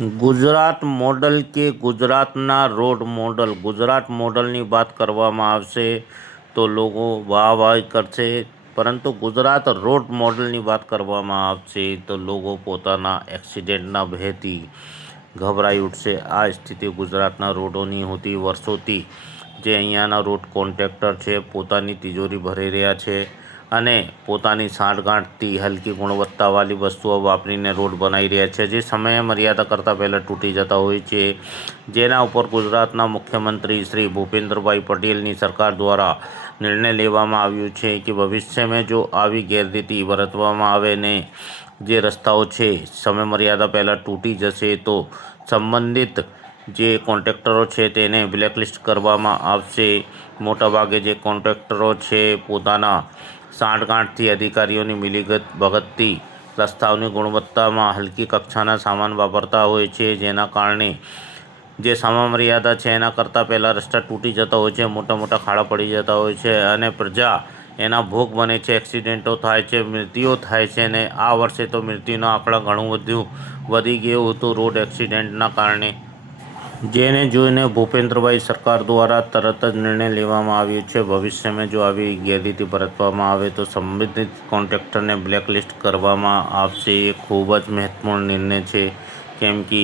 Gujarat model કે ગુજરાતના road model Gujarat મોડલની વાત કરવામાં આવશે તો લોકો વાહ કરશે, પરંતુ ગુજરાત રોડ મોડલની વાત કરવામાં આવશે તો લોકો પોતાના એક્સિડન્ટના ભયથી ગભરાઈ ઉઠશે। આ સ્થિતિ ગુજરાતના રોડોની હતી વર્ષોથી। જે અહીંયાના રોડ કોન્ટ્રાક્ટર છે પોતાની તિજોરી ભરી રહ્યા છે અને પોતાની સાંઠગાંઠથી હલકી ગુણવત્તાવાળી વસ્તુઓ વાપરીને રોડ બનાવી રહ્યા છે, જે સમય મર્યાદા કરતાં પહેલાં તૂટી જતા હોય છે। જેના ઉપર ગુજરાતના મુખ્યમંત્રી શ્રી ભૂપેન્દ્રભાઈ પટેલની સરકાર દ્વારા નિર્ણય લેવામાં આવ્યો છે કે ભવિષ્યમાં જો આવી ગેરરીતિ વર્તવામાં આવે ને જે રસ્તાઓ છે સમય મર્યાદા પહેલાં તૂટી જશે તો સંબંધિત જે કોન્ટ્રાક્ટરો છે તેને બ્લેકલિસ્ટ કરવામાં આવશે। મોટાભાગે જે કોન્ટ્રાક્ટરો છે પોતાના સાંઠગાંઠથી અધિકારીઓની મિલીભગત ભગતથી રસ્તાઓની ગુણવત્તામાં હલકી કક્ષાના સામાન વાપરતા હોય છે, જેના કારણે જે સમય મર્યાદા છે એના કરતાં પહેલાં રસ્તા તૂટી જતા હોય છે, મોટા મોટા ખાડા પડી જતા હોય છે અને પ્રજા એના ભોગ બને છે। એક્સિડન્ટો થાય છે, મૃત્યુઓ થાય છે અને આ વર્ષે તો મૃત્યુના આંકડા ઘણું વધી ગયું હતું રોડ એક્સિડન્ટના કારણે, જેને જોઈને ભૂપેન્દ્રભાઈ સરકાર દ્વારા તરત જ નિર્ણય લેવામાં આવ્યો છે ભવિષ્યમાં જો આવી ગેરરીતિ બરતવામાં આવે તો સંબંધિત કોન્ટ્રાક્ટરને બ્લેકલિસ્ટ કરવામાં આવશે। એ ખૂબ જ મહત્વપૂર્ણ નિર્ણય છે, કેમ કે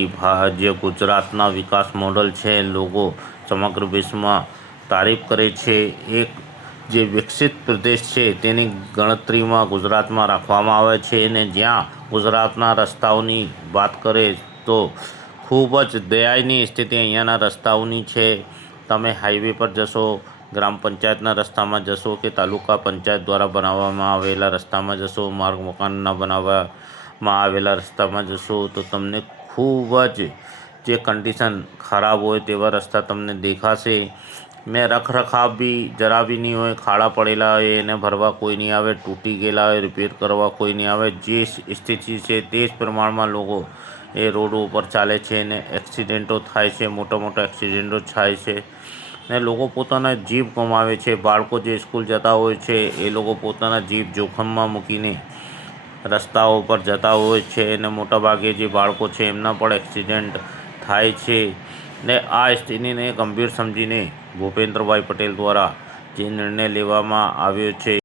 જે ગુજરાતના વિકાસ મોડલ છે લોકો સમગ્ર વિશ્વમાં તારીફ કરે છે। એક જે વિકસિત પ્રદેશ છે તેની ગણતરીમાં ગુજરાતમાં રાખવામાં આવે છે અને જ્યાં ગુજરાતના રસ્તાઓની વાત કરે તો ખૂબ જ દયનીય સ્થિતિ અહીંયાના રસ્તાઓની છે। તમે હાઈવે પર જશો, ગ્રામ પંચાયતના રસ્તામાં જશો કે તાલુકા પંચાયત દ્વારા બનાવવામાં આવેલા રસ્તામાં જશો, માર્ગ મકાનના બનાવવામાં આવેલા રસ્તામાં જશો તો તમને ખૂબ જ જે કન્ડિશન ખરાબ હોય તેવા રસ્તા તમને દેખાશે ને રખરખાવ બી જરા બી નહીં હોય, ખાડા પડેલા હોય એને ભરવા કોઈ નહીં આવે, તૂટી ગયેલા હોય રિપેર કરવા કોઈ નહીં આવે। જે સ્થિતિ છે તે જ પ્રમાણમાં લોકો એ રોડો ઉપર ચાલે છે ને એક્સિડન્ટો થાય છે, મોટા મોટા એક્સિડન્ટો થાય છે ને લોકો પોતાના જીવ ગુમાવે છે। બાળકો જે સ્કૂલ જતા હોય છે એ લોકો પોતાના જીવ જોખમમાં મૂકીને રસ્તાઓ પર જતા હોય છે અને મોટાભાગે જે બાળકો છે એમના પણ એક્સિડન્ટ થાય છે ને આ સ્થિતિને ગંભીર સમજીને ભૂપેન્દ્રભાઈ પટેલ દ્વારા જે નિર્ણય લેવામાં આવ્યો છે